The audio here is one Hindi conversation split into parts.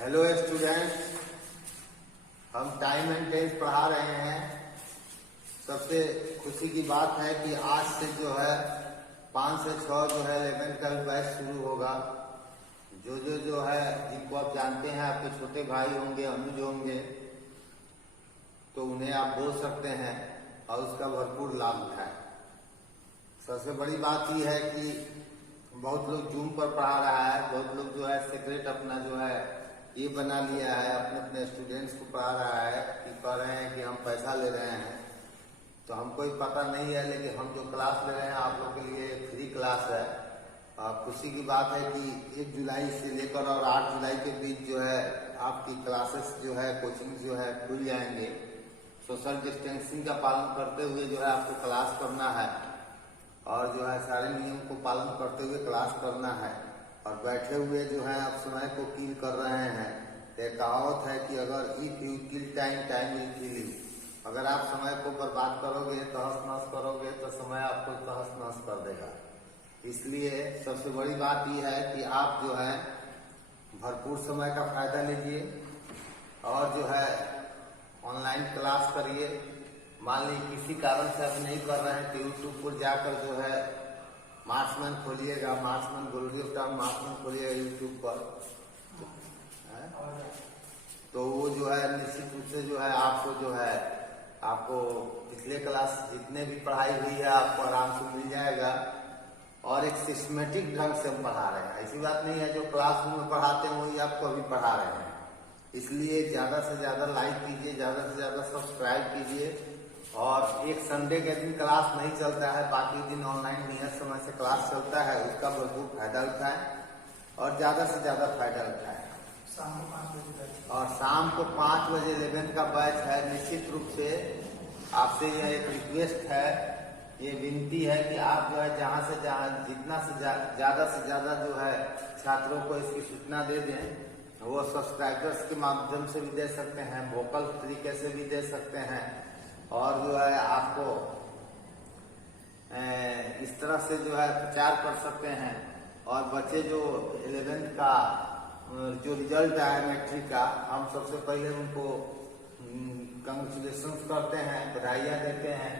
हेलो स्टूडेंट्स, हम टाइम एंड टेंस पढ़ा रहे हैं। सबसे खुशी की बात है कि आज से जो है 5 से 6 जो है 11 का भी बैच शुरू होगा। जो है जिनको आप जानते हैं, आपके छोटे भाई होंगे, अनुज होंगे, तो उन्हें आप बोल सकते हैं और उसका भरपूर लाभ उठाएं। सबसे बड़ी बात यह है कि बहुत लोग जूम पर पढ़ा रहा है, बहुत लोग जो है सेक्रेट अपना जो है ये बना लिया है, अपने अपने स्टूडेंट्स को पढ़ा रहा है कि कह रहे हैं कि हम पैसा ले रहे हैं। तो हमको ही पता नहीं है, लेकिन हम जो क्लास ले रहे हैं आप लोग के लिए फ्री क्लास है। खुशी की बात है कि 1 जुलाई से लेकर और 8 जुलाई के बीच जो है आपकी क्लासेस जो है कोचिंग जो है खुल जाएंगे। सोशल डिस्टेंसिंग का पालन करते हुए जो है आपको क्लास करना है और जो है सारे नियम को पालन करते हुए क्लास करना है। और बैठे हुए जो है आप समय को किल कर रहे हैं। एक कहावत है कि अगर if you kill time, time will kill you. अगर आप समय को बर्बाद करोगे, तहस नहस करोगे, तो समय आपको तहस नहस कर देगा। इसलिए सबसे बड़ी बात यह है कि आप जो है भरपूर समय का फायदा लीजिए और जो है ऑनलाइन क्लास करिए। मान लीजिए किसी कारण से आप नहीं कर रहे हैं तो यूट्यूब पर जाकर जो है मार्क्समैन खोलिएगा, Marksman Goldy of town Marksman खोलिएगा यूट्यूब पर, तो वो जो है निश्चित रूप से जो है आपको पिछले क्लास जितने भी पढ़ाई हुई है आपको आराम से मिल जाएगा। और एक सिस्टमेटिक ढंग से हम पढ़ा रहे हैं। ऐसी बात नहीं है जो क्लासरूम में पढ़ाते हैं वही आपको अभी पढ़ा रहे हैं। इसलिए ज्यादा से ज्यादा लाइक कीजिए, ज्यादा से ज्यादा सब्सक्राइब कीजिए। और एक संडे के दिन क्लास नहीं चलता है, बाकी दिन ऑनलाइन नियत समय से क्लास चलता है, उसका भरपूर फायदा उठाएं और ज्यादा से ज्यादा फायदा उठाएं। और शाम को 5 बजे 11 का बैच है। निश्चित रूप से आपसे यह एक रिक्वेस्ट है, ये विनती है कि आप जो है जहाँ से जहाँ जितना से ज्यादा जो है छात्रों को इसकी सूचना दे दें। वो सब्सक्राइबर्स के माध्यम से भी दे सकते हैं, वोकल तरीके से भी दे सकते हैं और जो है आपको इस तरह से जो है प्रचार कर सकते हैं। और बच्चे जो 11th का जो रिजल्ट आया मैट्रिक का, हम सबसे पहले उनको कंग्रेचुलेशन करते हैं, बधाइयाँ देते हैं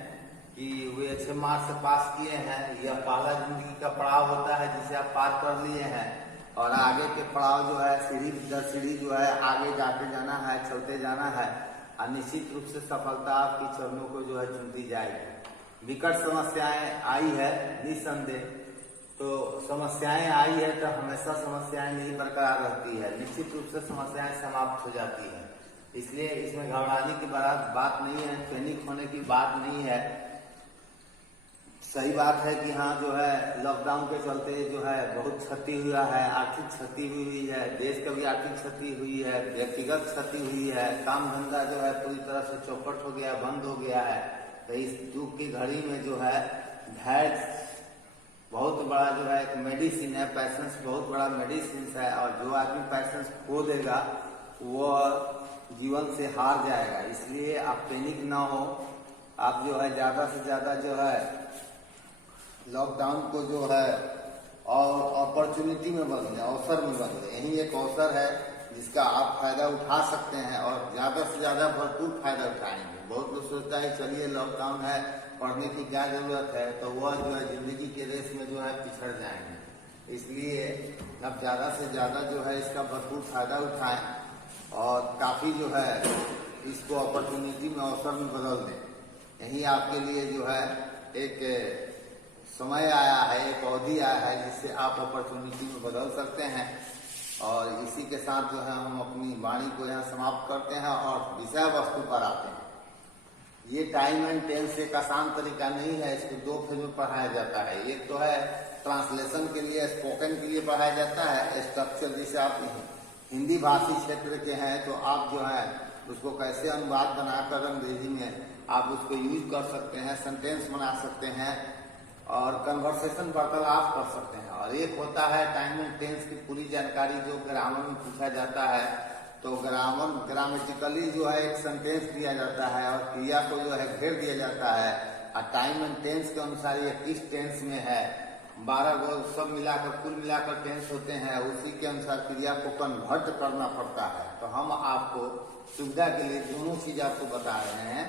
कि वे अच्छे मार्क्स से पास किए हैं। यह पहला जिंदगी का पड़ाव होता है जिसे आप पार कर लिए हैं और आगे के पड़ाव जो है सीढ़ी दर सीढ़ी जो है आगे जाके जाना है, चलते जाना है और निश्चित रूप से सफलता आपकी चरणों को जो है चुनती जाएगी। विकट समस्याएं आई है निसंदेह, तो समस्याएं आई है तो हमेशा समस्याएं नहीं बरकरार रहती है, निश्चित रूप से समस्याएं समाप्त हो जाती है। इसलिए इसमें घबराने की बात नहीं है, पैनिक होने की बात नहीं है। सही बात है कि हाँ जो है लॉकडाउन के चलते जो है बहुत क्षति हुआ है, आर्थिक क्षति हुई है, देश का भी आर्थिक क्षति हुई है, व्यक्तिगत क्षति हुई है, काम धंधा जो है पूरी तरह से चौपट हो गया, बंद हो गया है। तो इस दुख की घड़ी में जो है धैर्य बहुत बड़ा जो है एक मेडिसिन है, पैशंस बहुत बड़ा मेडिसिन है। और जो आदमी पैशंस खो देगा वो जीवन से हार जाएगा। इसलिए आप पैनिक ना हो, आप जो है ज्यादा से ज्यादा जो है लॉकडाउन को जो है और अपॉर्चुनिटी में बदले, अवसर में बदले। यही एक अवसर है जिसका आप फायदा उठा सकते हैं और ज्यादा से ज्यादा भरपूर फायदा उठाएंगे। बहुत लोग सोचता है चलिए लॉकडाउन है, पढ़ने की क्या जरूरत है, तो वह जो है जिंदगी के रेस में जो है पिछड़ जाएंगे। इसलिए अब ज्यादा से ज्यादा जो है इसका भरपूर फायदा उठाएं और काफी जो है इसको अपॉर्चुनिटी में, अवसर में बदल दें। यही आपके लिए जो है एक समय आया है, एक अवधि आया है जिससे आप अपॉर्चुनिटी में बदल सकते हैं। और इसी के साथ जो है हम अपनी वाणी को यहाँ समाप्त करते हैं और विषय वस्तु पर आते हैं। ये टाइम एंड टेंस एक आसान तरीका नहीं है, इसको 2 फेज में पढ़ाया जाता है। एक तो है ट्रांसलेशन के लिए, स्पोकन के लिए पढ़ाया जाता है। स्ट्रक्चर जैसे आप हिंदी भाषी क्षेत्र के हैं तो आप जो है उसको कैसे अनुवाद बनाकर अंग्रेजी में आप उसको यूज कर सकते हैं, सेंटेंस बना सकते हैं और कन्वर्सेशन वार्तालाप कर सकते हैं। और एक होता है टाइम एंड टेंस की पूरी जानकारी जो ग्रामर में पूछा जाता है। तो ग्रामेटिकली जो है एक सेंटेंस दिया जाता है और क्रिया को जो है घेर दिया जाता है और टाइम एंड टेंस के अनुसार ये किस टेंस में है, 12 गो सब मिलाकर कुल मिलाकर टेंस होते हैं, उसी के अनुसार क्रिया को कन्वर्ट करना पड़ता है। तो हम आपको सुविधा के लिए दोनों चीज आपको बता रहे हैं,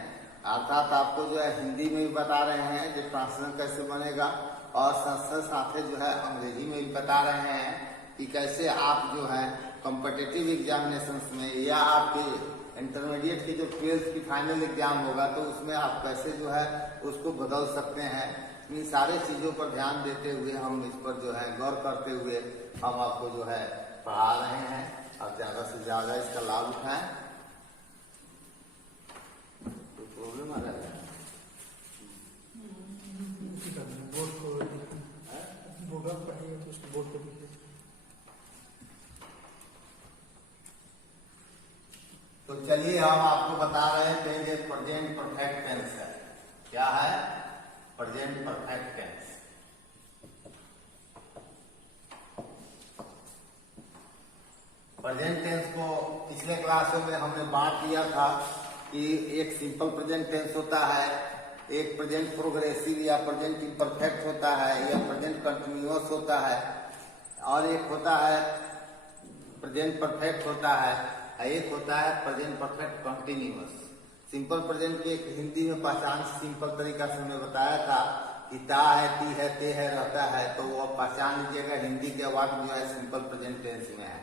अर्थात आपको जो है हिंदी में भी बता रहे हैं जो ट्रांसलेशन कैसे बनेगा, और साथ साथ जो है अंग्रेजी में भी बता रहे हैं कि कैसे आप जो है कॉम्पिटिटिव एग्जामिनेशन में या आपके इंटरमीडिएट की जो 12th की फाइनल एग्जाम होगा तो उसमें आप कैसे जो है उसको बदल सकते हैं। इन सारे चीजों पर ध्यान देते हुए हम इस पर जो है गौर करते हुए हम आपको जो है पढ़ा रहे हैं, और ज्यादा से ज्यादा इसका लाभ उठाएं। तो प्रॉब्लम आ रहा है तो चलिए हम आपको बता रहे हैं ये प्रेजेंट परफेक्ट टेंस है। क्या है? Present perfect tense. Present tense को पिछले क्लासों में हमने बांट दिया था कि एक सिंपल प्रेजेंट टेंस होता है, एक प्रेजेंट प्रोग्रेसिव या प्रेजेंट इम्परफेक्ट होता है, या प्रेजेंट कंटिन्यूअस होता है, और एक होता है प्रेजेंट परफेक्ट होता है, एक होता है present perfect continuous. Simple present की हिंदी में पहचान सिंपल तरीका से हमने बताया था कि ता है, ती है, ते है, रहता है, तो वो पहचान लीजिएगा। हिंदी के वाक्य जो है सिंपल प्रेजेंट टेंस में है।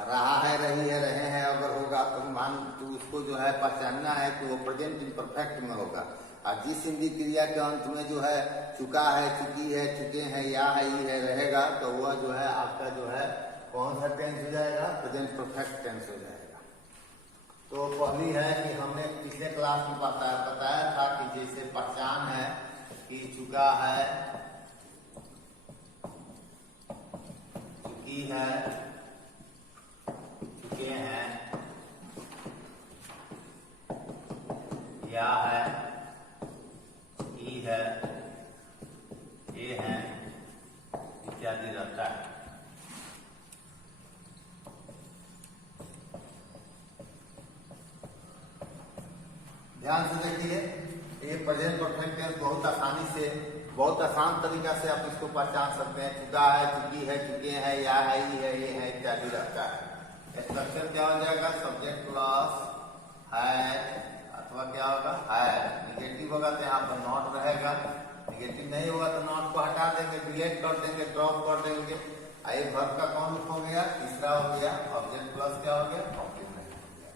रहा है, रही है, रहे हैं अगर होगा तो मान तो उसको जो है पहचानना है कि वो प्रेजेंट इम्परफेक्ट में होगा। और जिस हिंदी क्रिया के अंत में जो है चुका है, चुकी है, चुके हैं, या है, ही है रहेगा, तो वह जो है आपका जो है कौन सा टेंस हो जाएगा? प्रेजेंट परफेक्ट टेंस हो जाएगा। तो पहली है कि हमने पिछले क्लास में बताया था कि जैसे पहचान है कि चुका है, चुकी है, चुके हैं, या है, की है, ये है, इत्यादि रहता है। ध्यान से देखिए, ये प्रेजेंट परफेक्ट टेंस बहुत आसानी से, बहुत आसान तरीका से आप इसको पहचान सकते हैं। चुका है, चुकी है, चुके हैं, या है, ही है, ये है, इत्यादि रहता है। स्ट्रक्चर क्या हो जाएगा? सब्जेक्ट प्लस है, अथवा क्या होगा? है। निगेटिव होगा तो यहाँ पर नॉट रहेगा, निगेटिव नहीं होगा तो नॉट को हटा देंगे, डिलीट कर देंगे, ड्रॉप कर देंगे। आई वर्ब का कौन हो गया? तीसरा हो गया। ऑब्जेक्ट प्लस क्या हो गया? ऑब्जेक्ट नहीं हो गया।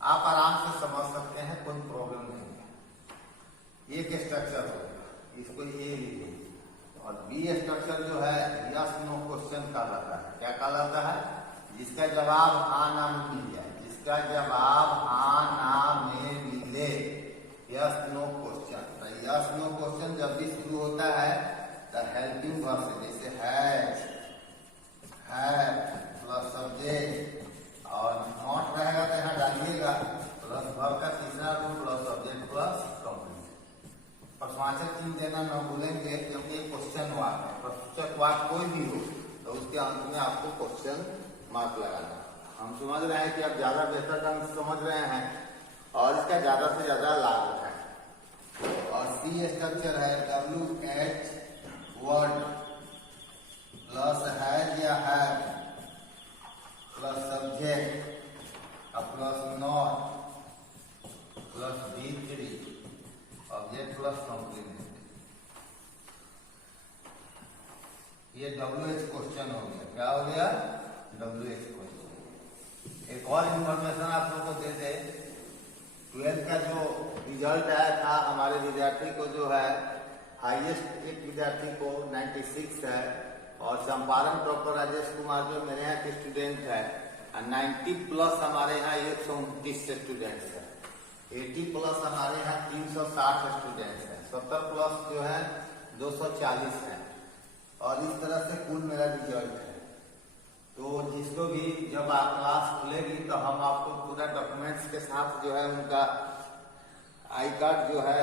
आप आराम से समझ सकते हैं, कोई प्रॉब्लम नहीं है। एक स्ट्रक्चर होगा, इसको ये लीजिए। और बी स्ट्रक्चर जो है यस नो क्वेश्चन कहलाता है। क्या कहलाता है? जिसका जवाब हाँ ना में मिल जाए, जिसका जवाब हाँ ना में मिले, यस नो क्वेश्चन। तो यस नो क्वेश्चन जब भी शुरू होता है तो हेल्पिंग वर्ब से, जैसे है प्लस सब्जेक्ट और नॉट रहेगा तो यहाँ डालिएगा प्लस वर्ब का तीसरा रूप प्लस सब्जेक्ट प्लस कंप्लीट। प्रश्नवाचक चिन्ह देना न भूलेंगे क्योंकि क्वेश्चन वाक्य है। प्रश्नवाचक वाक्य कोई भी हो तो उसके अंत में आपको क्वेश्चन मार्क लगाना। हम समझ रहे हैं कि आप ज्यादा बेहतर ढंग से समझ रहे हैं और इसका ज्यादा से ज्यादा लाभ उठाएं। और सी स्ट्रक्चर है WH वर्ड प्लस हैज या हैव प्लस सब्जेक्ट और plus not plus V3 object plus complement. ये WH क्वेश्चन हो गया। क्या हो गया? WH question. एक और इंफॉर्मेशन आप लोगों को दे दे, 12th का जो रिजल्ट आया था हमारे विद्यार्थी को जो है हाईएस्ट एक विद्यार्थी को 96 है, और चंपारण प्रॉपर राजेश कुमार जो मेरे यहाँ के स्टूडेंट है 90 प्लस हमारे यहाँ 129 स्टूडेंट्स है, 80 प्लस हमारे यहाँ 360 स्टूडेंट्स है, 70 प्लस जो है 240 है, और इस तरह से कुल मेरा रिजल्ट है। तो जिसको भी जब आप क्लास खुलेगी तो हम आपको पूरा डॉक्यूमेंट्स के साथ जो है उनका आई कार्ड जो है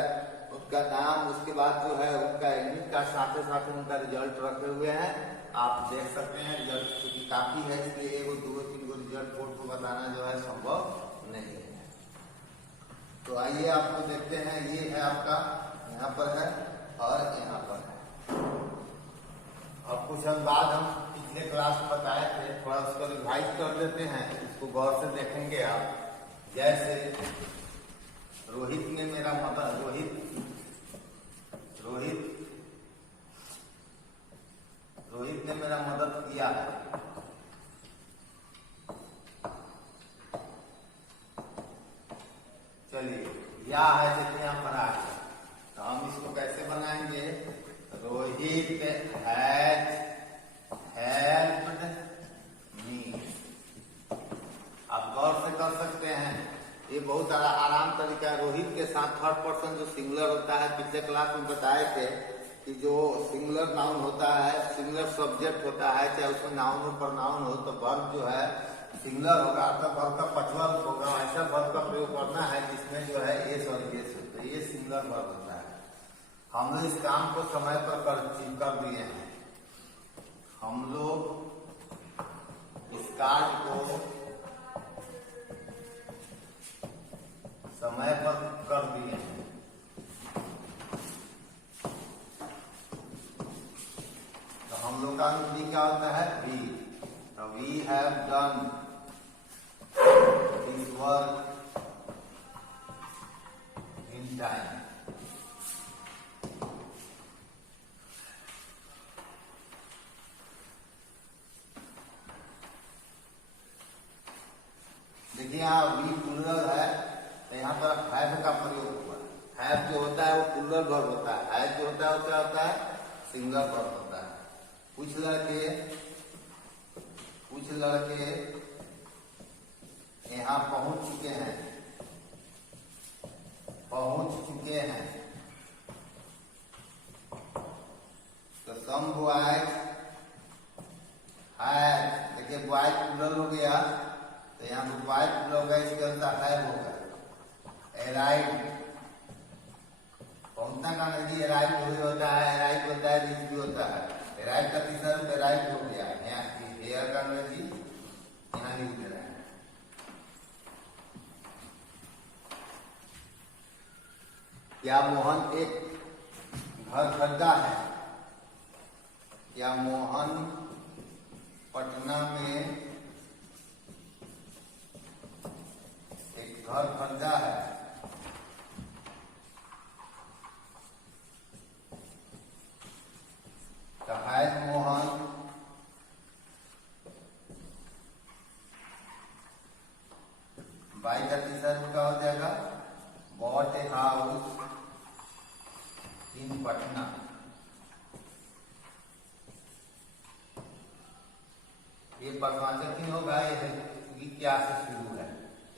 उसका नाम, उसके बाद जो है उनका एडमिट कार्ड साथ साथ उनका रिजल्ट रखे हुए हैं। आप देख सकते हैं रिजल्ट क्योंकि काफी है, इसलिए 1 2 3 रिजल्ट बोर्ड को बताना जो है संभव नहीं है। तो आइए आपको देखते हैं, ये है आपका यहाँ पर है और यहाँ पर है। क्वेश्चन बाद हम पिछले क्लास में बताए थे, थोड़ा उसको रिवाइज कर लेते हैं, इसको गौर से देखेंगे आप। जैसे रोहित ने मेरा मदद रोहित ने मेरा मदद किया है। चलिए या है जैसे यहाँ पर आ गया, तो हम इसको कैसे बनाएंगे? Rohit has helped me. आप गौर से कर सकते हैं, ये बहुत आराम तरीका है। रोहित के साथ थर्ड पर्सन जो सिंगुलर होता है, पिछले क्लास में बताए थे कि जो सिंगुलर नाउन होता है, सिंगुलर सब्जेक्ट होता है, चाहे उसमें नाउन हो प्रोनाउन हो, तो वर्ब जो है सिंगुलर होगा, तो वर्ब का पचवल होगा। ऐसा वर्ब का प्रयोग करना है जिसमें जो है एस और एस हो, तो ये सिंगुलर वर्ब होता है। हम लोग इस काम को समय पर कर दिए हैं। हम लोग इस कार्य को समय पर कर दिए हैं। तो हम लोग का अनुक्ति क्या होता है? वी। तो we have done this work in time. देखिए यहाँ वी प्लूरल है, तो यहाँ पर हैव का प्रयोग हुआ। हैव जो होता है वो प्लूरल वर्ब होता है, हैव जो होता है वो क्या होता है? सिंगुलर वर्ब होता है। कुछ लड़के यहाँ पहुंच चुके हैं। तो सम बॉयज हैव, देखिए बॉयज प्लूरल हो गया, तो यहाँ पर बॉयज प्लूरल होगा, इसके अनुसार हैव होगा। अराइव, पहुंचना का नहीं, अराइव भी होता है, अराइव होता है, रीच भी होता है। अराइव का तीसरा रूप अराइव हो गया। यहाँ हेयर का अंग्रेजी यहाँ लिख दे रहा है। क्या मोहन एक घर खरीदा है? क्या मोहन पटना में एक घर खरीदा है? हैज मोहन बाई का तीसरा रूप क्या हो जाएगा? Bot a house in Patna. ये प्रश्नवाचक क्यों होगा? ये है क्योंकि क्या से शुरू है,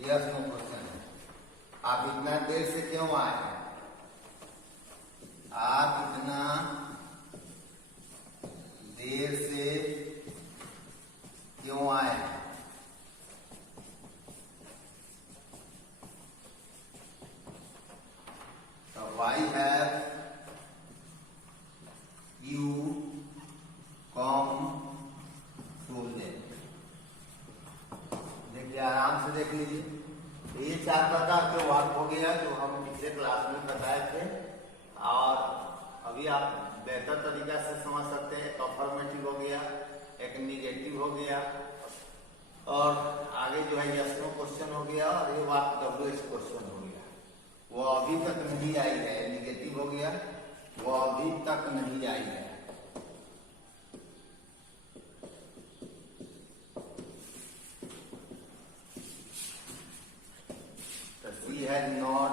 यस नो क्वेश्चन है। आप इतना देर से क्यों आए हैं? आप इतना देर से क्यों आए? तो why have you come so let. देखिए आराम से देख लीजिए, ये 4 प्रकार के वर्ब हो गया जो हम पिछले क्लास में बताए थे, और अभी आप बेहतर तरीका से समझ सकते हैं। एक अफर्मेटिव हो गया, एक निगेटिव हो गया, और आगे जो है यस नो क्वेश्चन हो गया, और ये बात WH क्वेश्चन हो गया। वो अभी तक नहीं आई है, निगेटिव हो गया, वो अभी तक नहीं आई है। तो शी हैज नॉट,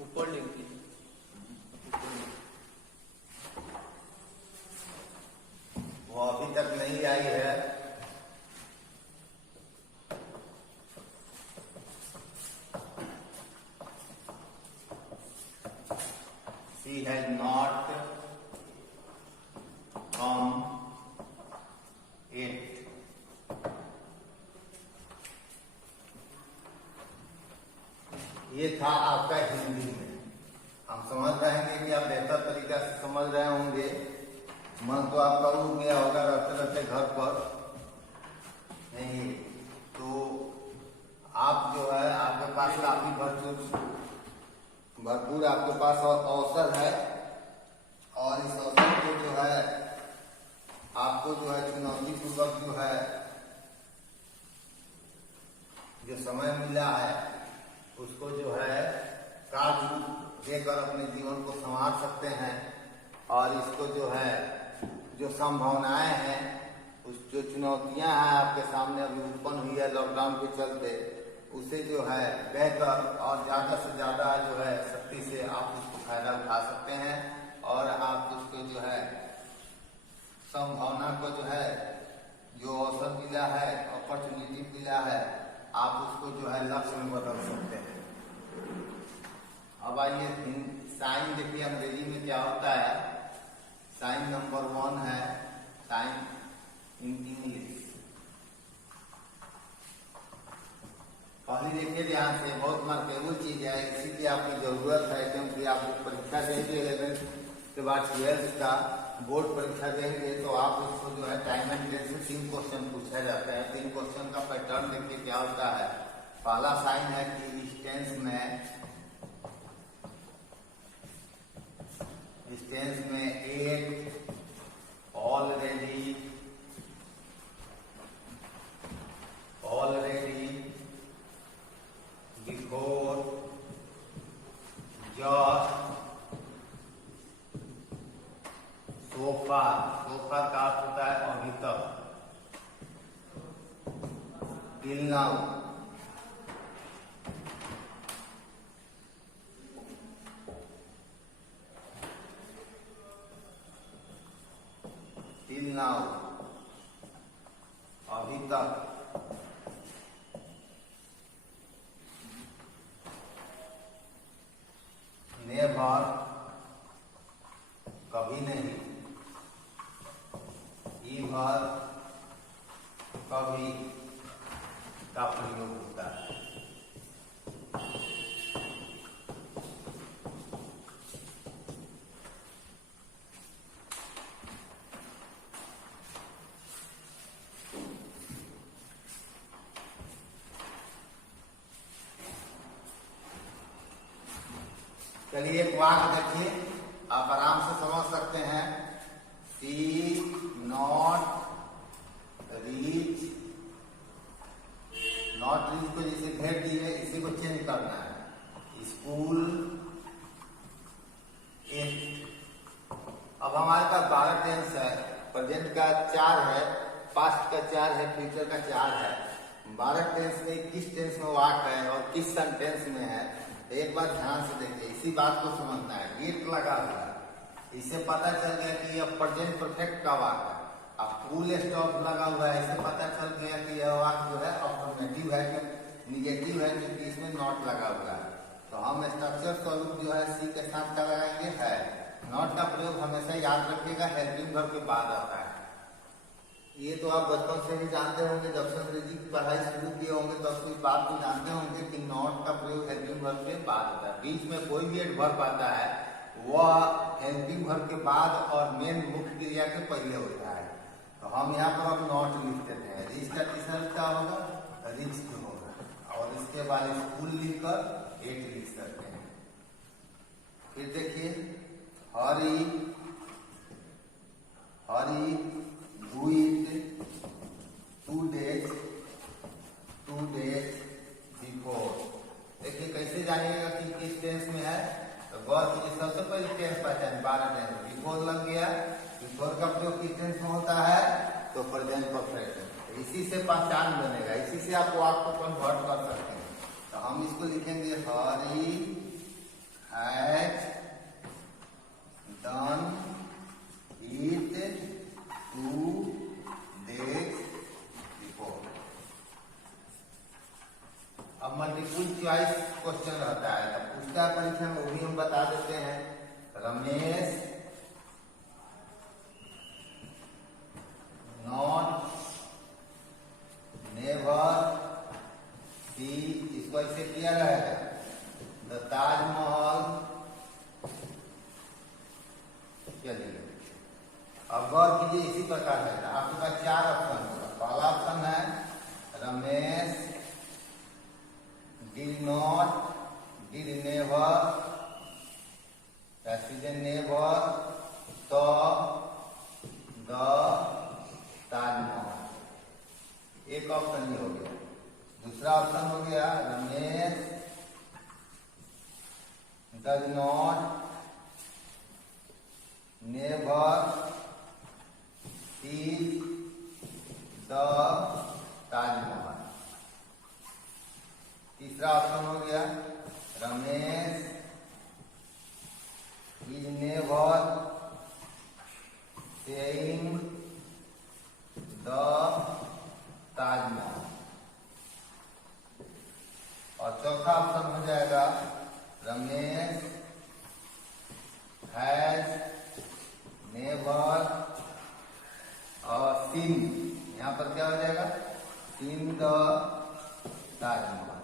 ऊपर लिख दी, वो अभी तक नहीं आई है। She has not come yet. ये था आपका हिंदी में। हम समझ रहे हैं कि आप बेहतर तरीका से समझ रहे होंगे। मन तो आपका उड़ गया होगा रहते रहते घर पर नहीं, तो आप जो है आपके पास काफी भरपूर आपके पास अवसर है, और इस अवसर को जो है जो समय मिला है उसको जो है कार्य रूप देकर अपने जीवन को संवार सकते हैं। और इसको जो है जो संभावनाएं हैं, उस जो चुनौतियां हैं आपके सामने अभी उत्पन्न हुई है लॉकडाउन के चलते, उसे जो है बेहतर और ज्यादा से ज्यादा जो है शक्ति से आप उसको फायदा उठा सकते हैं। और आप उसको जो है संभावना को जो है जो अवसर मिला है, अपॉर्चुनिटी मिला है, आप उसको जो है लक्ष्य में बदल सकते हैं। अब आइए साइन देखिए अंग्रेजी में क्या होता है। साइन नंबर 1 है साइन इन इंग्लिश। पहली देखिए ध्यान से, बहुत महत्वपूर्ण चीज है, इसी की आपकी जरूरत है क्योंकि आप परीक्षा देंगे 11th के बाद 12th का बोर्ड परीक्षा देंगे तो आप उसको जो है टाइम एंड डेट से 3 क्वेश्चन पूछा जाता है। 3 क्वेश्चन का पैटर्न देखिए क्या होता है। पहला साइन है कि इस टेंस में yet, already, before, just, so far का अर्थ होता है अभी तक, टिल नाउ, अभी तक, नेवर, कभी नहीं, ईवर, कभी का प्रयोग होता है। चलिए एक वाक्य देखिए, आप आराम से समझ सकते हैं। सी नॉट रीच को जैसे घेर दिए, इसी को चेंज करना है। स्कूल अब हमारे पास 12 टेंस है, प्रेजेंट का 4 है, पास्ट का 4 है, फ्यूचर का 4 है। 12 टेंस में किस टेंस में वाक्य है और किस सेंटेंस में है, एक बार ध्यान से देखिए, इसी बात को समझना है। गेट लगा हुआ है, इससे पता चल गया कि यह प्रेजेंट परफेक्ट का वाक्य है। अब फुल स्टॉप लगा हुआ है, इससे पता चल गया कि यह वाक्य जो है अफर्मेटिव है कि निगेटिव है, क्योंकि इसमें नॉट लगा हुआ है। तो हम स्ट्रक्चर स्वरूप जो है सी के साथ क्या लगाएंगे, है। नॉट का प्रयोग हमेशा याद रखिएगा, हेल्पिंग वर्ब के बाद आता है। ये तो आप बचपन से भी जानते होंगे, जब से अंग्रेजी की पढ़ाई शुरू किए होंगे तब तो इस बात को जानते होंगे कि नॉट का प्रयोग हेल्पिंग वर्ब के बाद होता है। बीच में कोई भी एडवर्ब आता है वह हेल्पिंग वर्ब के बाद और मेन मुख्य क्रिया के पहले होता है। तो हम यहाँ पर अब नॉट लिख देते हैं। रीच का तीसरा क्या होगा, रीच होगा, और इसके बाद स्कूल लिखकर 8 लिख सकते हैं। फिर देखिए हरी do it 2 days before। देखिए कैसे जानिएगा कि किस टेंस में है, तो गौर कीजिए। सबसे पहले टेंस पहचान, 12 टेंस, बिफोर लग गया। बिफोर का प्रयोग किस टेंस में होता है, तो प्रेजेंट परफेक्ट। इसी से पहचान बनेगा, इसी से आप वाक्य को कन्वर्ट कर सकते हैं। तो हम इसको लिखेंगे Hari has done it 2 days before। अब मल्टीपल चॉइस क्वेश्चन रहता है, तो पूछता है परीक्षा में, वो भी हम बता देते हैं। रमेश नॉट नेवर सी, इसको ऐसे किया रहेगा, द ताजमहल। चलिए अब गौर कीजिए, इसी प्रकार है आपके पास 4 ऑप्शन होगा। पहला ऑप्शन है Ramesh did not, did never, never saw the Taj Mahal. एक ऑप्शन ये हो गया। दूसरा दूसरा ऑप्शन हो गया Ramesh does not never see the Taj Mahal. तीसरा ऑप्शन हो गया Ramesh is never saying the Taj Mahal. और चौथा ऑप्शन हो जाएगा रमेश हैज नेवर और सीन, यहाँ पर क्या हो जाएगा सीन द ताजमहल।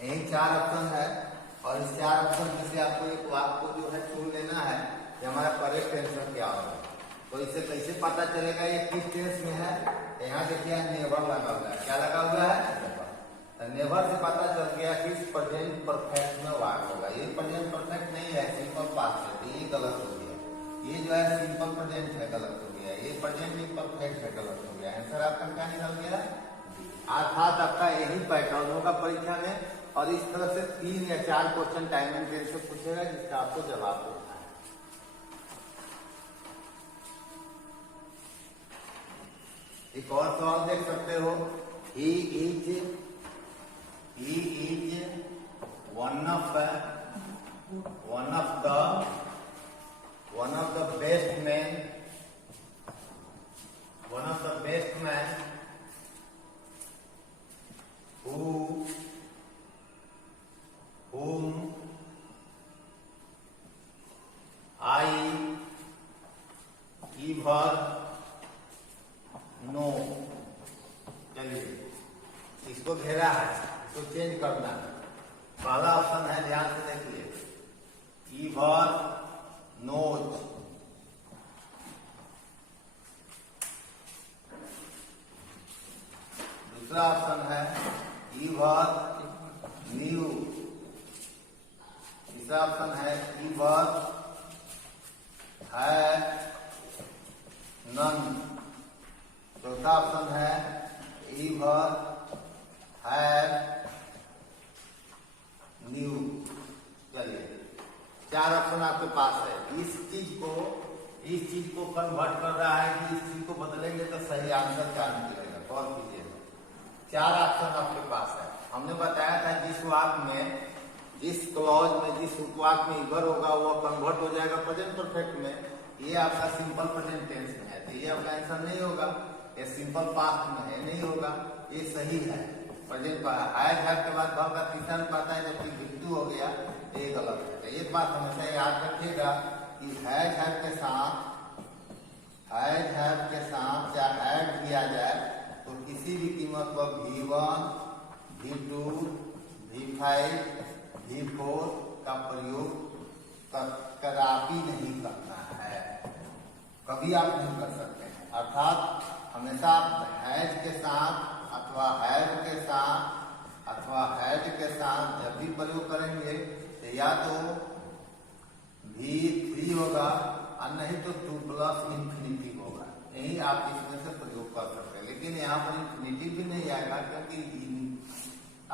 यही 4 ऑप्शन है और इस 4 ऑप्शन में से आपको एक वाक्य को जो है चुन लेना है कि हमारा करेक्ट आंसर क्या होगा। तो इसे कैसे पता चलेगा ये किस टेंस में है? यहाँ देखिए नेवर लगा हुआ है, क्या लगा हुआ है नेवर। नेवर से पता चल गया कि प्रेजेंट परफेक्ट में वाक्य होगा। ये प्रेजेंट परफेक्ट नहीं है, सिंपल पास्ट है, ये गलत हो गया। ये जो है सिंपल प्रेजेंट है, गलत हो गया। ये प्रेजेंट इम्परफेक्ट है, गलत हो गया। आंसर आपका क्या निकल गया? अर्थात आपका यही पैटर्न होगा परीक्षा में और इस तरह से 3 या 4 क्वेश्चन टाइम एंड टेंस से पूछेगा जिसका आपको जवाब देना है। एक और सवाल देख सकते हो, he is one of the best man whom I ever know। चलिए इसको घेरा है, इसको चेंज करना है। पहला ऑप्शन है, ध्यान से देखिए, ever knows। दूसरा ऑप्शन है ever knew। तीसरा ऑप्शन है ever had none। चौथा ऑप्शन है ever had knew। चलिए 4 ऑप्शन आपके पास है। इस चीज को कन्वर्ट कर रहा है कि इस चीज को बदलेंगे तो सही आंसर क्या निकलेगा। गौर कीजिए, 4 ऑप्शन आपके पास है। हमने बताया था जिस वाक्य में, जिस क्लॉज में, जिस उपवाक्य में इवर होगा वो कन्वर्ट हो जाएगा प्रेजेंट परफेक्ट में। ये आपका सिंपल प्रेजेंट टेंस में है, तो ये आपका आंसर नहीं होगा। ये सिंपल पास्ट में है, नहीं होगा। ये सही है, प्रेजेंट हैज हैव के बाद भाव का तीसरा में पाता है, जबकि मृत्यु हो गया, ये गलत है। तो ये बात हमेशा याद रखिएगा कि हैज हैव के साथ या ऐड किया जाए तो किसी भी कीमत पर V1, V2, V5, V4 का प्रयोग कदापि नहीं करना है, कभी आप नहीं कर सकते हैं। अर्थात हमेशा आप हैज के साथ अथवा हैव के साथ अथवा हैड के साथ जब भी प्रयोग करेंगे तो या तो V3 होगा और नहीं तो 2 प्लस इंफिनिटी होगा। यही आप इसमें से प्रयोग कर सकते हैं। लेकिन यहाँ पर इंफिनिटी भी नहीं आएगा क्योंकि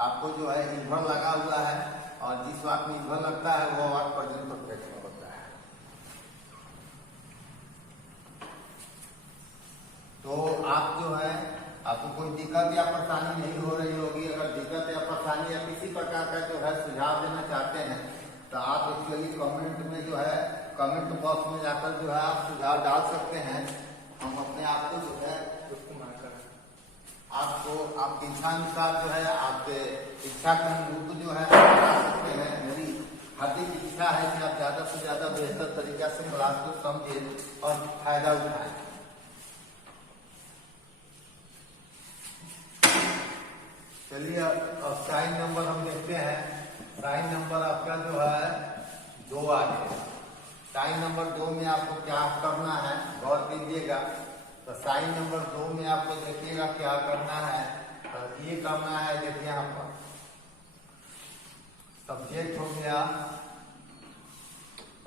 आपको जो है इन्वर लगा हुआ है और जिस वाक्य में इन्वर लगता है वो वाक्य प्रेजेंट परफेक्ट में होता है। तो आप जो है, आपको कोई दिक्कत या परेशानी नहीं हो रही होगी। अगर दिक्कत या परेशानी या किसी प्रकार का जो है सुझाव देना चाहते हैं तो आप इसके लिए कमेंट में जो है, कमेंट बॉक्स में जाकर जो है आप सुझाव डाल सकते हैं। हम अपने आप को जो है आपको आपकी इच्छा अनुसार जो है, आपके इच्छा के अनुरूप जो है बता सकते हैं। मेरी हार्दिक इच्छा है कि आप ज्यादा से ज्यादा बेहतर तरीका से क्लास को समझें और फायदा उठाएं। चलिए अब साइन नंबर हम देखते हैं। साइन नंबर आपका जो है 2 आ गया। साइन नंबर 2 में आपको क्या करना है, गौर कीजिएगा। तो साइन नंबर 2 में आपको देखिएगा क्या करना है। तो ये करना है, देखिए यहाँ पर सब्जेक्ट हो गया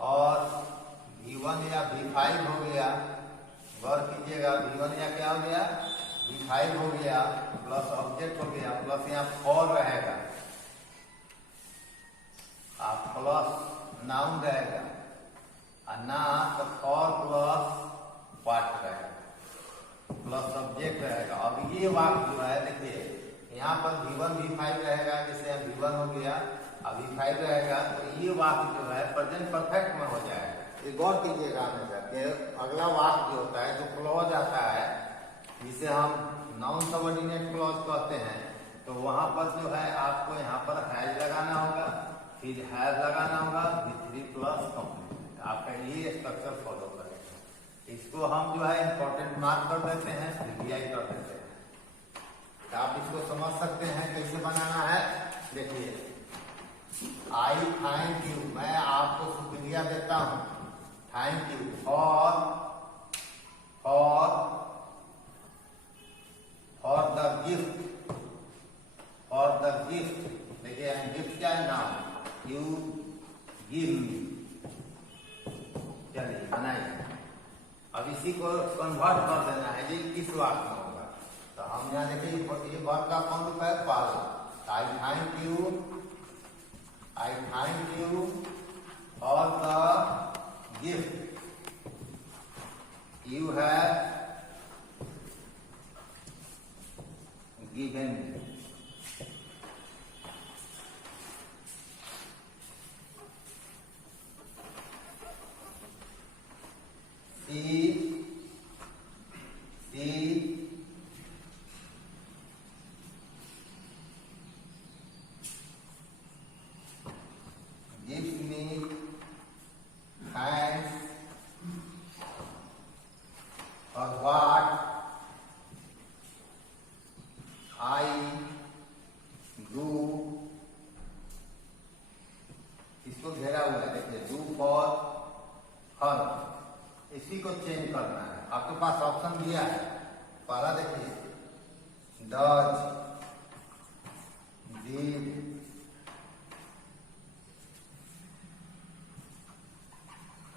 और V1 या V5 हो गया। गौर कीजिएगा, V1 या क्या हो गया, V5 हो गया प्लस ऑब्जेक्ट हो गया प्लस यहाँ फॉर रहेगा, प्लस नाउन रहेगा और ना तो फॉर प्लस पार्ट रहेगा प्लस सब्जेक्ट रहेगा। अब ये वाक्य जो है देखिए यहाँ पर V1 V5 रहेगा, जैसे V1 हो गया अब V5 रहेगा, तो ये वाक्य जो है प्रेजेंट परफेक्ट में हो जाएगा। ये गौर कीजिएगा हमेशा कि अगला वाक्य जो होता है जो क्लॉज आता है जिसे हम नाउन सबऑर्डिनेट क्लॉज कहते हैं, तो वहां पर जो है आपको यहाँ पर हैज लगाना होगा, फिर हैज लगाना होगा, V3 प्लस कंप्लीट, आपका ये स्ट्रक्चर फॉलो करेगा। इसको हम जो है इंपॉर्टेंट मार्क कर देते हैं, रिवाइज कर देते हैं। तो आप इसको समझ सकते हैं कैसे बनाना है। देखिए आई थैंक यू, मैं आपको शुक्रिया देता हूं, thank you for the gift, for the gift. देखिए गिफ्ट क्या है नाम, यू गिव मी। चलिए बनाइए, अब इसी को कन्वर्ट कर देना है जी किस वाक्य में होगा। तो हम यहाँ देखिए ये वर्ब का कौन रूप है, पहला आई thank you for the gift you have given me. Gives me thanks for what I do। इसको घेरा हुआ है, देखिए डू फॉर हर, इसी को चेंज करना है। आपके पास ऑप्शन दिया है, पहला देखिए डज, डिड,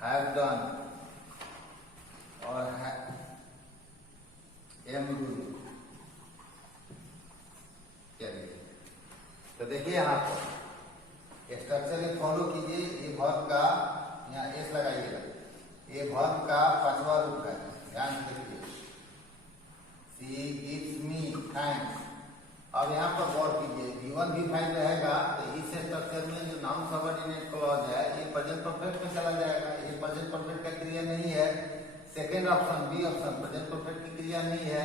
हैव डन और एम डूइंग। चलिए तो देखिए यहाँ पर स्ट्रक्चर में फॉलो कीजिए। ये वर्ब का यहाँ एस लगाइएगा, ये वर्ब का पांचवा रूप है, ध्यान से देखिए शी गिव्स मी थैंक्स। अब यहाँ पर गौर कीजिए V1 V5 रहेगा तो इस स्ट्रक्चर में जो नाउन सबऑर्डिनेट क्लॉज है ये प्रेजेंट परफेक्ट में चला जाएगा। ये प्रेजेंट परफेक्ट का क्रिया नहीं है। Second option B option present perfect की क्रिया नहीं है,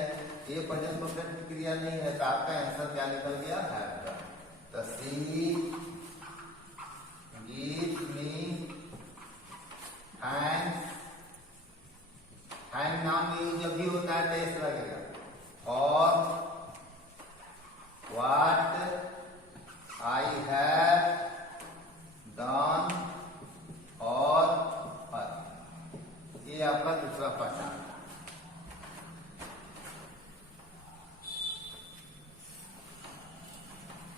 ये प्रेजेंट परफेक्ट की क्रिया नहीं है। तो आपका आंसर क्या निकल गया है, तो she gives me thanks. Thank नाम यूज जब भी होता है तो एस लगेगा और what I have done और ये आपका दूसरा पहचान।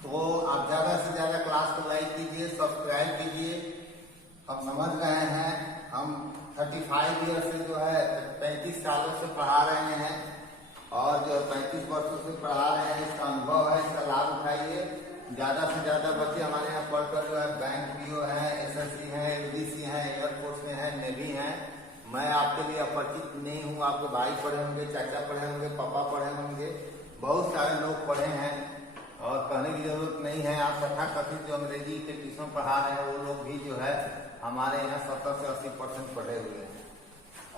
तो आप ज्यादा से ज्यादा क्लास को लाइक कीजिए, सब्सक्राइब कीजिए। हम समझ रहे हैं, हम 35 ईयर से जो है 35 सालों से पढ़ा रहे हैं और जो 35 वर्षों से पढ़ा रहे हैं, इसका अनुभव है, इसका लाभ उठाइए। ज्यादा से ज्यादा बच्चे हमारे यहाँ पढ़कर जो है बैंक पीओ है, एसएससी है, यूडीसी है, एयरफोर्स में है, नेवी है। मैं आपके लिए अपरिचित नहीं हूँ, आपके भाई पढ़े होंगे, चाचा पढ़े होंगे, पापा पढ़े होंगे, बहुत सारे लोग पढ़े हैं और कहने की जरूरत नहीं है। आप तथाकथित जो अंग्रेजी के ट्यूशन पढ़ा रहे हैं वो लोग भी जो है हमारे यहाँ 70 से 80% पढ़े हुए हैं।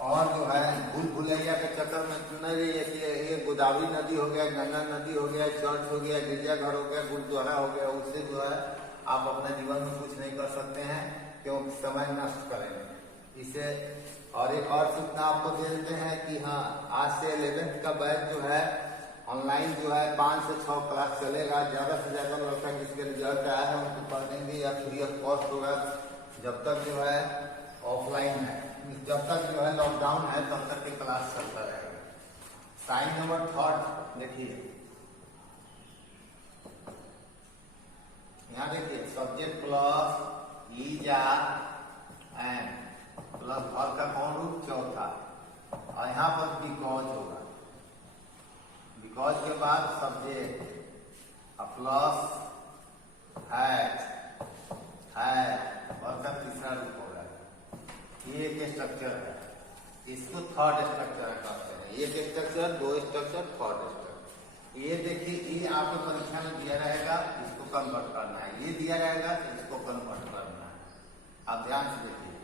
और जो है भूल भुलैया के चक्कर में सुन रही है कि ये गोदावरी नदी हो गया, गंगा नदी हो गया, चर्च हो गया, गिरजाघर हो गया, गुरुद्वारा हो गया, उससे जो है आप अपने जीवन में कुछ नहीं कर सकते हैं क्योंकि समय नष्ट करेंगे इसे। और एक और सूचना आपको दे देते हैं कि हाँ आज से 11th का बैच जो है ऑनलाइन जो है 5 से 6 क्लास चलेगा। ज्यादा से ज्यादा लड़का जिसके रिजल्ट आया है उनको पढ़ देंगे या फ्री ऑफ कॉस्ट होगा। जब तक जो है ऑफलाइन है, जब तक जो है लॉकडाउन है तब तक के क्लास चलता रहेगा। साइन नंबर 3 देखिए, यहाँ देखिए subject plus is and plus verb का कौन रूप, चौथा, और यहाँ पर बिकॉज होगा। बिकॉज के बाद सब्जेक्ट, प्लस है और का तीसरा रूप होगा। ये एक स्ट्रक्चर है, इसको थर्ड स्ट्रक्चर कहते हैं। एक स्ट्रक्चर, दो स्ट्रक्चर, थर्ड स्ट्रक्चर। ये देखिए, ये आपको परीक्षा में दिया रहेगा, इसको कन्वर्ट करना है। ये दिया रहेगा तो इसको कन्वर्ट करना है। आप ध्यान से देखिए,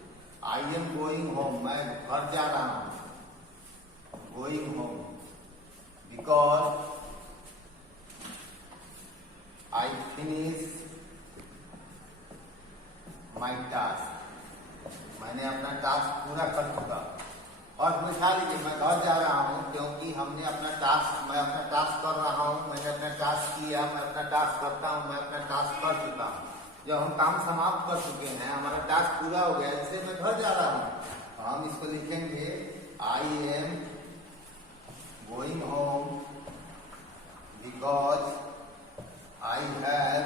आई एम गोइंग होम, मैं घर जा रहा हूं, going home, because I finish my task, मैंने अपना टास्क पूरा कर चुका। और मिठा लीजिए, मैं घर जा रहा हूं क्योंकि हमने अपना टास्क, मैं अपना टास्क कर रहा हूं, मैंने अपना टास्क किया, मैं अपना टास्क करता हूं, मैं अपना टास्क कर चुका हूं। जब हम काम समाप्त कर चुके हैं, हमारा टास्क पूरा हो गया, इससे मैं घर जा रहा हूं, तो हम इसको लिखेंगे I am going home because I have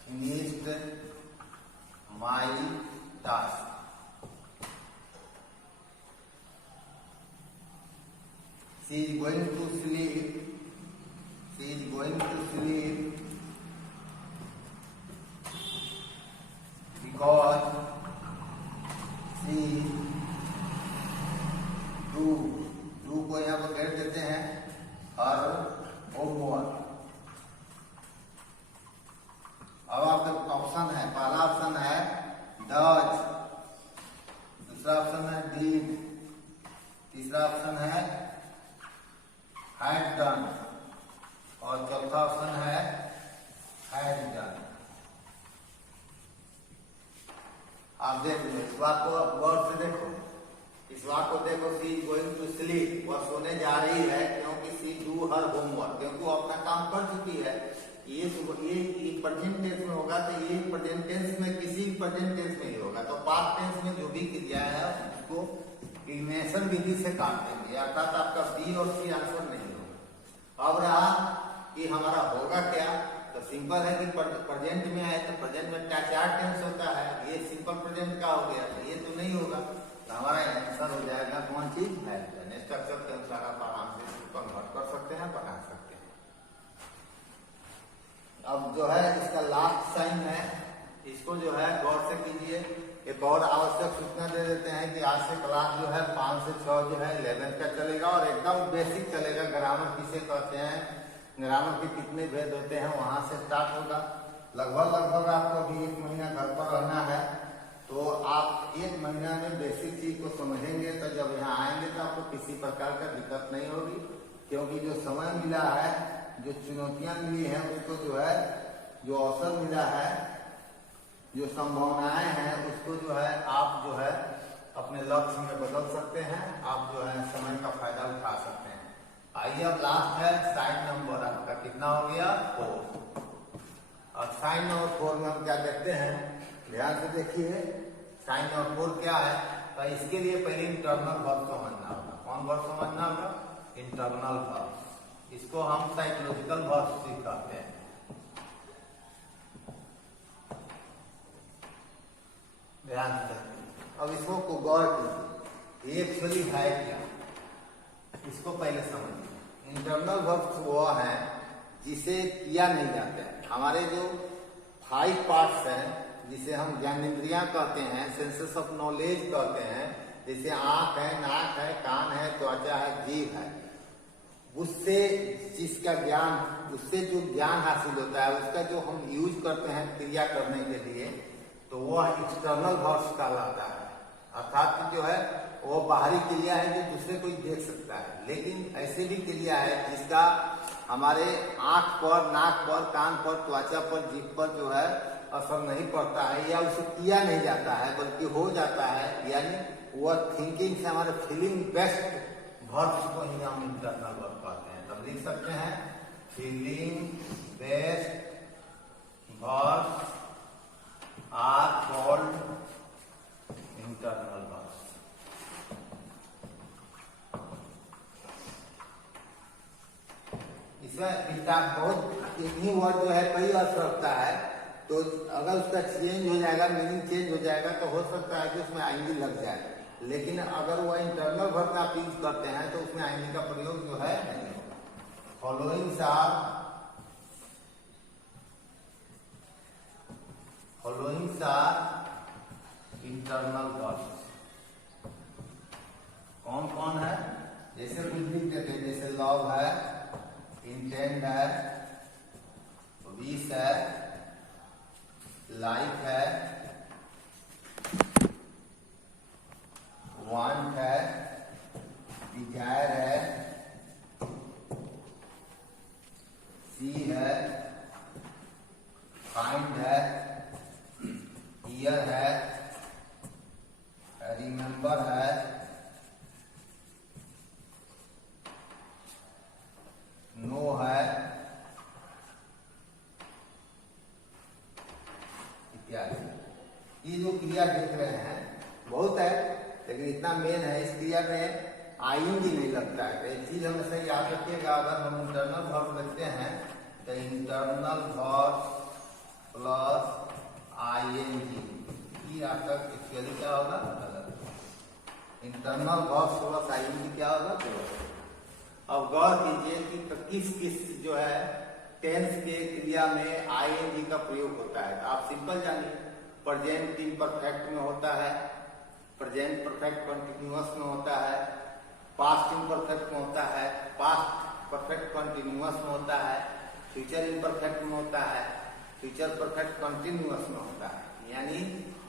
finished my task. She is going to sleep. She is going to sleep because she do को यहाँ पर घेर देते हैं और होमवर्क। अब आपका ऑप्शन है, पहला ऑप्शन है डज, दूसरा ऑप्शन है डिड, तीसरा ऑप्शन है had done और चौथा ऑप्शन है had done। आप देख लो, इस बात को आप गौर से देखो, इस बात को देखो, सी इज गोइंग टू स्लीप, वह सोने जा रही है क्योंकि सी डू हर होमवर्क, क्योंकि वो अपना काम कर चुकी है। ये प्रेजेंट टेंस में होगा तो ये प्रेजेंट टेंस में किसी भी प्रेजेंट टेंस में ही होगा, तो पास्ट टेंस में जो भी क्रिया है उसको इग्नेशन विधि से काट देंगे, अर्थात आपका बी और सी आंसर नहीं होगा। अब रहा कि हमारा होगा क्या, तो सिंपल है कि प्रेजेंट में है तो प्रेजेंट में चार टेंस होता है, ये सिंपल प्रेजेंट का हो गया, तो ये तो नहीं होगा, तो हमारा आंसर हो जाएगा कौन चीज है। स्ट्रक्चर के अनुसार आप आराम से कन्वर्ट कर सकते हैं, बना सकते हैं। अब जो है इसका लास्ट साइन है, इसको जो है गौर से कीजिए। एक और आवश्यक सूचना दे देते हैं कि आज से क्लास जो है 5 से 6 जो है 11 का चलेगा और एकदम बेसिक चलेगा। ग्रामर किसे कहते हैं, ग्रामर के कितने भेद होते हैं, वहां से स्टार्ट होगा। लगभग आपको अभी 1 महीना घर पर रहना है, तो आप 1 महीना में बेसिक चीज को समझेंगे, तो जब यहाँ आएंगे तो आपको किसी प्रकार का दिक्कत नहीं होगी, क्योंकि जो समय मिला है, जो चुनौतियां मिली हैं, उसको जो है, जो अवसर मिला है, जो संभावनाएं हैं, उसको जो है आप जो है अपने लक्ष्य में बदल सकते हैं, आप जो है समय का फायदा उठा सकते हैं। आइए अब लास्ट है साइन नंबर, आपका कितना हो गया 4। और साइन नंबर 4 में हम क्या देखते हैं, ध्यान से देखिए, साइन नंबर 4 क्या है, तो इसके लिए पहले इंटरनल वर्ब समझना होगा। कौन वर्ब समझना होगा, इंटरनल वर्ब, इसको हम साइकोलॉजिकल वर्ब कहते हैं। ध्यान से अब इसको को गौर कीजिए, एक्चुअली है क्या, इसको पहले समझिए। इंटरनल वर्ब्स वो है जिसे किया नहीं जाता है। हमारे जो 5 पार्ट्स हैं, जिसे हम ज्ञानेंद्रियां कहते हैं, सेंसेस ऑफ नॉलेज कहते हैं, जैसे आंख है, नाक है, कान है, त्वचा है, जीभ है, उससे जिसका ज्ञान, उससे जो ज्ञान हासिल होता है, उसका जो हम यूज करते हैं क्रिया करने के लिए, तो वह एक्सटर्नल वर्ब्स कहलाता है। अर्थात जो है वो बाहरी क्रिया है जो दूसरे कोई देख सकता है, लेकिन ऐसे भी क्रिया है जिसका हमारे आंख पर, नाक पर, कान पर, त्वचा पर, जीभ पर जो है असर नहीं पड़ता है, या उसे किया नहीं जाता है बल्कि हो जाता है, यानी वह थिंकिंग से हमारे फीलिंग बेस्ड वर्ब्स को ही हम इंटरनल वर्ब कहते हैं। तब लिख सकते हैं feeling based verbs are called internal verbs। इसमें बहुत एक ही वर्ड जो है कई अर्थ रखता है, तो अगर उसका चेंज हो जाएगा, मीनिंग चेंज हो जाएगा, तो हो सकता है कि उसमें आईएनजी लग जाए, लेकिन अगर वह इंटरनल वर्ब का आप यूज करते हैं तो उसमें आईएनजी का प्रयोग जो है नहीं आर इंटरनल वर्ब्स। कौन कौन है? जैसे कुछ लिख देते हैं, जैसे लव है, इंटेंड है, विश है, लाइक है, वांट है, डिजायर है, सी है, फाइंड है, हियर है, रिमेंबर है, नो है, इत्यादि। ये जो क्रिया देख रहे हैं बहुत है, लेकिन इतना मेन है, इस क्रिया में आईएनजी नहीं लगता है। एक चीज हमेशा याद रखिएगा, अगर हम इंटरनल वर्ब लिखते हैं तो इंटरनल वर्ब प्लस आईएनजी, आपका एक्चुअली क्या होगा? गलत। इंटरनल वर्ब प्लस आईएनजी क्या होगा? गलत। अब गौर कीजिए कि किस किस जो है टेंस के क्रिया में आईएनजी का प्रयोग होता है। तो आप सिंपल जानिए, प्रेजेंट इम्परफेक्ट में होता है, प्रेजेंट परफेक्ट कंटिन्यूअस में होता है, पास्ट इम्परफेक्ट में होता है, पास्ट परफेक्ट कंटिन्यूअस में होता है, फ्यूचर इम्परफेक्ट में होता है, फ्यूचर परफेक्ट कंटिन्यूअस में होता है। यानी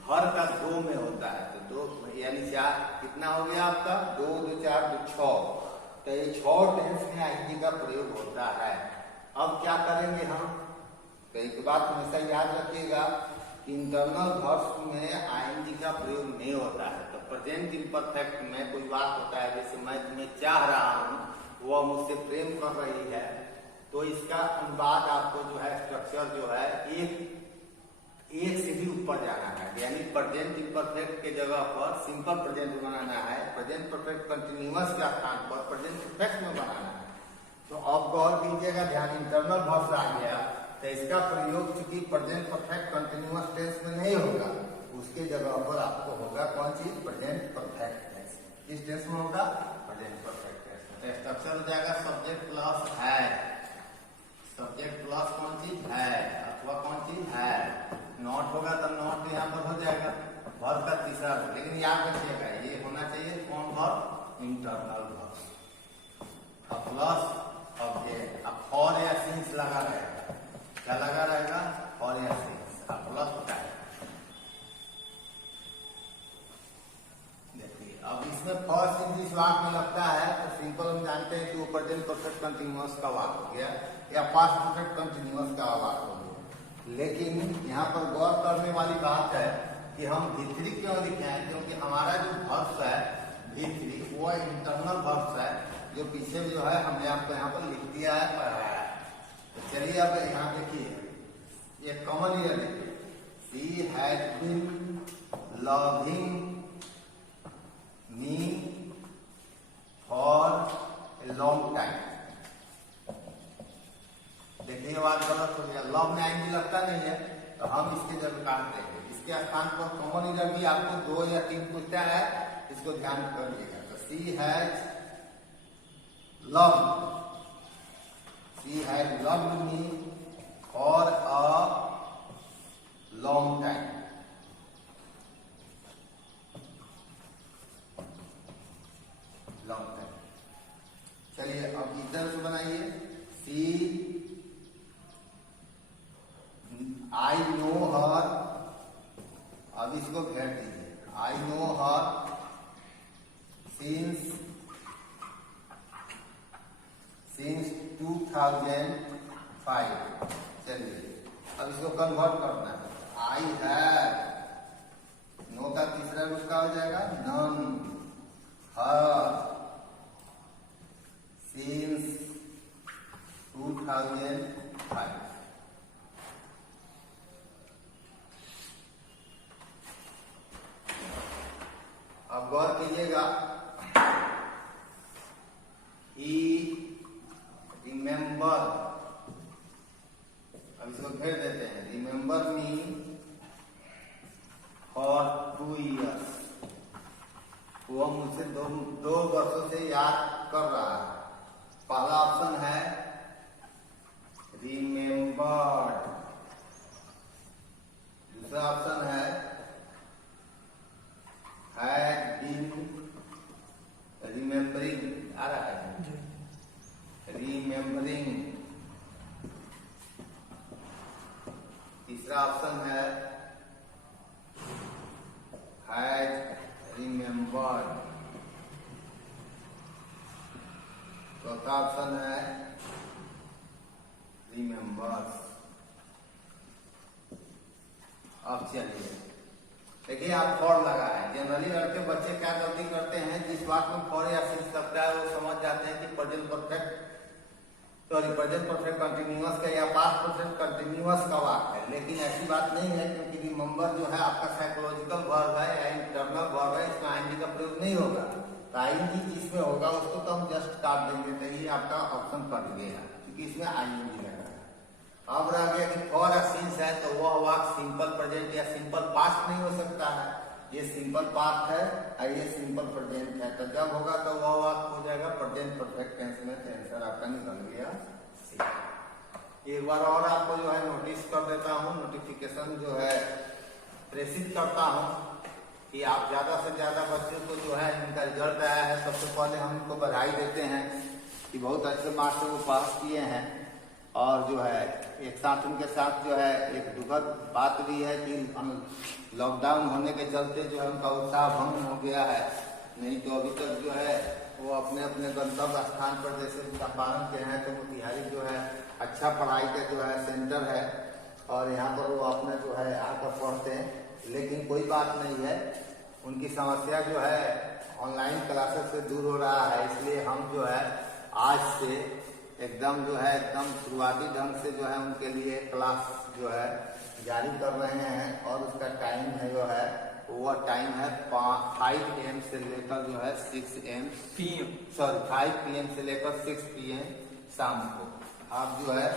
हर का 2 में होता है। तो 2 यानी 4 कितना हो गया आपका? 2 2 4 2 6। तो ये 6 टेंस में आईएनजी का प्रयोग होता है। अब क्या करेंगे हम? तो एक बात हमेशा याद रखिएगा, इंटरनल वर्ब्स में आईएनजी का प्रयोग नहीं होता है। तो प्रेजेंट इम्परफेक्ट में कोई बात होता है, जैसे मैं तुम्हें चाह रहा हूँ, वह मुझसे प्रेम कर रही है, तो इसका अनुवाद आपको जो है स्ट्रक्चर जो है एक से भी ऊपर जाना है। यानी प्रेजेंट इम्परफेक्ट के जगह पर सिंपल प्रेजेंट बनाना है, प्रेजेंट परफेक्ट कंटिन्यूअस के स्थान पर प्रेजेंट परफेक्ट में बनाना है। तो अब गौर कीजिएगा, ध्यान, इंटरनल वर्ब्स आ गया तो इसका प्रयोग चूंकि प्रेजेंट परफेक्ट कंटिन्यूअस टेंस में नहीं होगा, उसके जगह पर आपको होगा कौन चीज? Present perfect tense. किस टेंस में होगा? Present perfect tense. तो स्ट्रक्चर हो जाएगा सब्जेक्ट प्लस है, सब्जेक्ट प्लस कौन चीज? है, अथवा कौन चीज? है। नॉट होगा तो नॉट यहाँ पर हो जाएगा, वर्ब का तीसरा। लेकिन याद रखिएगा ये होना चाहिए कौन वर्ब? Internal verb. अब प्लस ऑब्जेक्ट, अब फॉर या सिंस लगा रहेगा। क्या लगा रहेगा? फॉर या सिंस। अब प्लस होता है। देखिए अब इसमें फॉर सिंस इस वाक्य में लगता है तो सिंपल हम जानते हैं कि वो प्रेजेंट परफेक्ट कंटिन्यूअस का वाक्य हो गया या पास्ट परफेक्ट कंटिन्यूअस का वाक्य हो गया। लेकिन यहाँ पर गौर करने वाली बात है कि हम V3 क्यों लिखे हैं? क्योंकि हमारा जो वर्ब्स है V3 वो इंटरनल वर्ब्स है, जो पीछे जो है हमने आपको यहाँ पर लिख दिया है, पढ़ाया है। तो चलिए अब यहाँ देखिए, ये कॉमन ईयर देखिए, she has been loving me for a long time. देखिए ये बात गलत हो गया, लव में आईएनजी लगता नहीं है, तो हम इसके जगह काट देंगे। इसके स्थान पर कॉमन ईयर भी आपको 2 या 3 पूछता है, इसको ध्यान करिएगा। तो she has loved, she has loved me for a long time. Long time. चलिए अब इधर से बनाइए, शी I know her, अब इसको घेर दीजिए, I know her since 2005। चलिए अब इसको कन्वर्ट करना है, I have, नो का तीसरा रूप का हो जाएगा none, her since 2005। अब गौर कीजिएगा, ही रिमेंबर, अब इसको घेर देते हैं, रिमेंबर मी फॉर 2 years। वो मुझसे दो वर्षों से याद कर रहा है। पहला ऑप्शन है रिमेम्बरिंग। तीसरा ऑप्शन है हैज रिमेम्बर्ड। चौथा ऑप्शन है रिमेम्बर्स। अब चलिए देखिए, आप फॉर लगा है। जनरली लड़के बच्चे क्या गलती करते हैं, जिस बात में फॉर या सिंस लगता है वो समझ जाते हैं कि present perfect present perfect continuous का या पास्ट परफेक्ट कंटिन्यूअस का वाक्य है। लेकिन ऐसी बात नहीं है, क्योंकि रिमेम्बर जो है आपका साइकोलॉजिकल वर्ब है या इंटरनल वर्ब है, इसमें आईएनजी का प्रयोग नहीं होगा। तो आईएनजी जिसमें होगा उसको तो हम जस्ट काट देंगे, तो ये आपका ऑप्शन कट गया क्योंकि इसमें आईएनजी लगा। अब रह गया कि फॉर या सिंस है, तो वह वाक्य सिंपल प्रेजेंट या सिंपल पास्ट नहीं हो सकता है। ये सिंपल पास्ट है और ये सिंपल प्रेजेंट है, तो जब होगा तो वह वाक्य हो जाएगा प्रेजेंट परफेक्ट टेंस में। तो आंसर आपका निकल गया सी। एक बार और आपको जो है नोटिस कर देता हूँ, नोटिफिकेशन जो है प्रेषित करता हूँ कि आप ज्यादा से ज्यादा बच्चों को जो है इनका रिजल्ट आया है, सबसे पहले हम इनको बधाई देते हैं कि बहुत अच्छे मार्क्स से वो पास किए हैं। और जो है एक साथ उनके साथ जो है एक दुखद बात भी है कि लॉकडाउन होने के चलते जो है उनका उत्साह भंग हो गया है। नहीं तो अभी तक जो है वो अपने अपने गंतव्य स्थान पर, जैसे चंपारण के हैं तो मोतिहारी जो है अच्छा पढ़ाई का जो है सेंटर है और यहाँ पर वो अपने जो है आकर पढ़ते हैं। लेकिन कोई बात नहीं है, उनकी समस्या जो है ऑनलाइन क्लासेस से दूर हो रहा है। इसलिए हम जो है आज से एकदम जो है एकदम शुरुआती ढंग से जो है उनके लिए क्लास जो है जारी कर रहे हैं। और उसका टाइम है जो है वो टाइम है 5 AM से लेकर जो है 6 PM 5 PM से लेकर 6 PM शाम को। आप जो है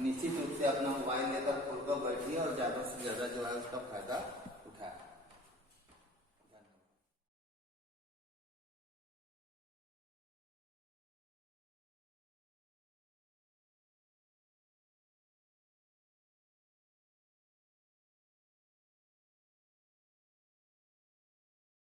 निश्चित रूप से अपना मोबाइल लेकर खोलकर बैठिए और ज्यादा से ज्यादा जो है उसका फायदा उठाए।